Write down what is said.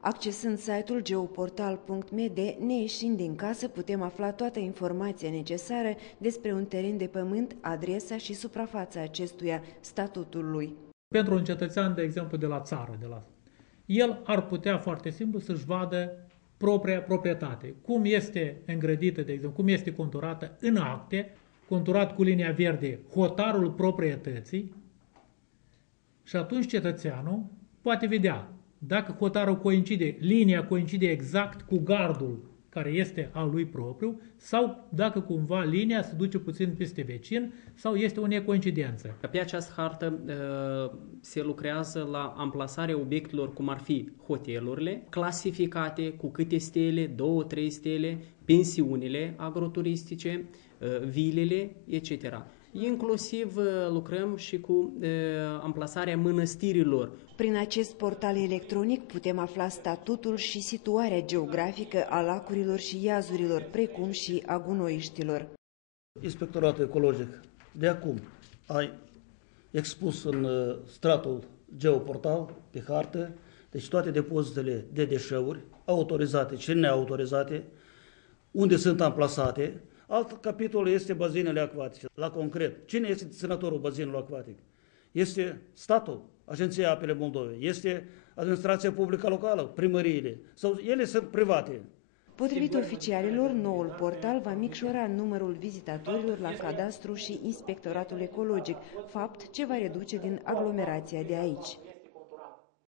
Accesând site-ul geoportal.md, neieșind din casă, putem afla toată informația necesară despre un teren de pământ, adresa și suprafața acestuia, statutul lui. Pentru un cetățean, de exemplu, de la țară, el ar putea foarte simplu să-și vadă propria proprietate. Cum este îngrădită, de exemplu, cum este conturată în acte, conturat cu linia verde hotarul proprietății, și atunci cetățeanul poate vedea dacă hotarul coincide, linia coincide exact cu gardul care este al lui propriu sau dacă cumva linia se duce puțin peste vecin sau este o necoincidență. Pe această hartă se lucrează la amplasarea obiectelor cum ar fi hotelurile, clasificate cu câte stele, 2-3 stele, pensiunile agroturistice, vilele, etc. Inclusiv lucrăm și cu amplasarea mănăstirilor. Prin acest portal electronic putem afla statutul și situarea geografică a lacurilor și iazurilor, precum și a gunoiștilor. Inspectoratul ecologic de acum a expus în stratul geoportal, pe hartă, deci toate depozitele de deșeuri, autorizate și neautorizate, unde sunt amplasate. Alt capitol este bazinele acvatice. La concret, cine este deținătorul bazinului acvatic? Este statul, Agenția Apele Moldovei, este administrația publică locală, primăriile, sau ele sunt private. Potrivit oficialilor, noul portal va micșora numărul vizitatorilor la cadastru și inspectoratul ecologic, fapt ce va reduce din aglomerația de aici.